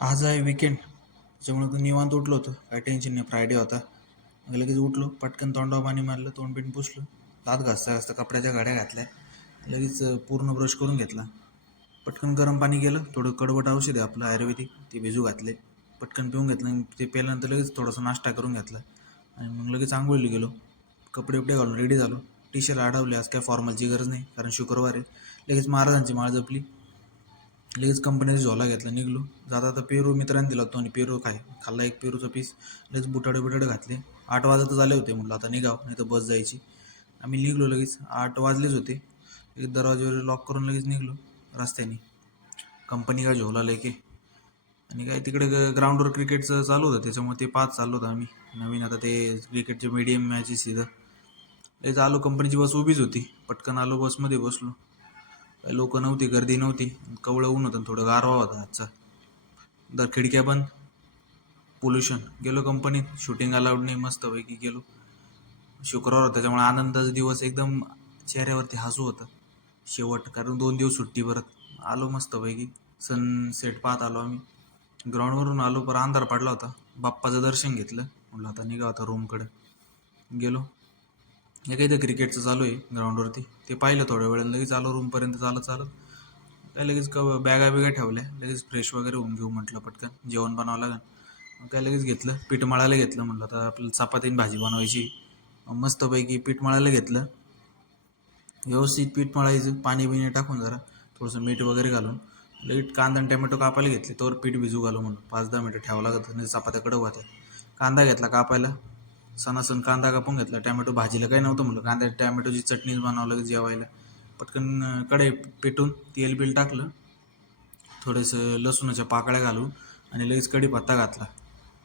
आज आहे विकेंड, त्याच्यामुळे तर निवांत उठलो होतो. काही टेन्शन नाही, फ्रायडे होता. मग लगेच उठलो, पटकन तोंडावर पाणी मारलं, तोंड बिंड पुसलं, दात घासता घासता कपड्याच्या घड्या घातल्या, लगेच पूर्ण ब्रश करून घेतला. पटकन गरम पाणी केलं, थोडं कडवट औषध आहे आपलं आयुर्वेदिक, ते भिजू घातले, पटकन पिऊन घेतलं आणि ते प्यायल्यानंतर लगेच थोडासा नाश्ता करून घेतला आणि मग लगेच आंघोळीला गेलो. कपडे उपडे घालून रेडी झालो. टी शर्ट अडवले, आज काय फॉर्मलची गरज नाही कारण शुक्रवार आहे. लगेच महाराजांची माळ जपली, लगेच कंपनीचा झोला घेतला, निघलो. जाता आता पेरू मित्रांनी दिला होता आणि पेरू खाल्ला एक पेरूचा पीस. लगेच बुटाडे घातले. 8 वाजतच आले होते, म्हटलं आता निघाव नाही तर बस जायची. आम्ही निघलो, लगेच 8 वाजलेच होते. लगेच दरवाजे लॉक करून लगेच निघलो रस्त्याने. कंपनी का झोला लेके आणि काय तिकडे ग्राउंडवर क्रिकेटचं चालू होतं, त्याच्यामुळे ते पाच चाललो होतं आम्ही. नवीन आता ते क्रिकेटचे मीडियम मॅचेस इथं. लगेच आलो, कंपनीची बस उभीच होती, पटकन आलो, बसमध्ये बसलो. काही लोक नव्हती, गर्दी नव्हती, कवळं ऊन होतं, थोडं गारवा होता आजचा. दर खिडक्या बंद, पोल्युशन. गेलो कंपनीत, शूटिंग अलाउड नाही, मस्तपैकी गेलो. शुक्रवार होता त्याच्यामुळे आनंदाचा दिवस, एकदम चेहऱ्यावरती हसू होतं. शेवट, कारण 2 दिवस सुट्टी. परत आलो मस्तपैकी, सनसेट पाहत आलो आम्ही. ग्राउंडवरून आलो, पर अंधार पडला होता. बाप्पाचं दर्शन घेतलं, म्हटलं आता निघा आता रूमकडे. गेलो, हे काही तर क्रिकेटचं चालू आहे ग्राउंडवरती, ते पाहिलं थोड्या वेळानं, लगेच आलो रूमपर्यंत चालत चालत. काय लगेच बॅगा बिगा ठेवल्या, लगेच फ्रेश वगैरे होऊन घेऊ म्हटलं, पटकन जेवण बनावं लागेल. मग काय लगेच घेतलं, पीठ मळायला घेतलं, म्हटलं आता आपल्याला चपातीन भाजी बनवायची. मस्तपैकी पीठ मळायला घेतलं, व्यवस्थित पीठ मळायचं, पाणी बिणी टाकून जरा थोडंसं मीठ वगैरे घालून. लगेच कांदा आणि टमॅटो कापायला घेतले, तर पीठ भिजू घालू म्हणून 5-10 मिनटं ठेवावं लागत, नाही चपात्या कडक होत्या. कांदा घेतला कापायला, सणासण कांदा कापून घेतला. टमॅटो भाजीला काही नव्हतं, म्हटलं कांदा टमॅटोची चटणीच बनावं लागेल जेवायला. पटकन कढई पेटून तेल बिल टाकलं, थोडंसं लसूणाच्या पाकळ्या घालून आणि लगेच कढीपत्ता घातला.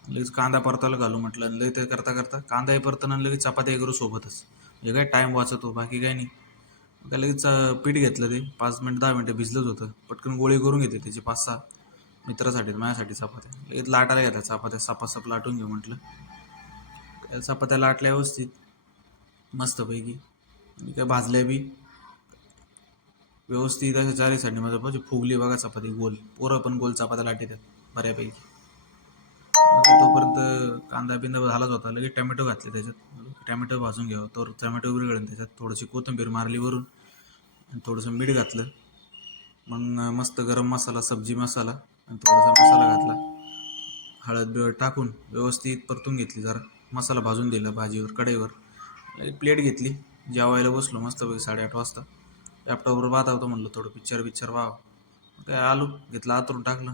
लगेच कांदा परतायला घालू म्हटलं, आणि लगेच ते करता करता कांदाही परतणं आणि लगेच चपात्या करू सोबतच, म्हणजे काय टाईम वाचतो, बाकी काय नाही. काय लगेच पीठ घेतलं, ते 5-10 मिनटं भिजलंच होतं. पटकन गोळी करून घेते त्याचे 5-6 मित्रासाठी, माझ्यासाठी चपात्या. लगेच लाटायला घेतल्या चपात्या, सपासप लाटून घेऊ म्हटलं. चपात्या लाटल्या व्यवस्थित मस्तपैकी, आणि काय भाजल्या बी व्यवस्थित अशा 4 माझं म्हणजे फुगली बघा चपाती गोल. पोरं पण गोल चपात्या लाटीतात बऱ्यापैकी. मग तोपर्यंत कांदा बिंदा झालाच होता, लगेच टमॅटो घातले त्याच्यात. टमॅटो भाजून घ्यावं, तर टमॅटो विरघळून त्याच्यात थोडीशी कोथिंबीर मारली वरून आणि थोडंसं मीठ घातलं. मग मस्त गरम मसाला, सब्जी मसाला आणि थोडासा मसाला घातला. हळद बिळद टाकून व्यवस्थित परतून घेतली, जरा मसाला भाजून दिला भाजीवर कढईवर. एक प्लेट घेतली, जेवायला बसलो मस्तपैकी 8:30 वाजता. लॅपटॉपवर पाहता होतं, म्हणलं थोडं पिक्चर व्हावं. काय आलो, घेतलं आतरून टाकलं,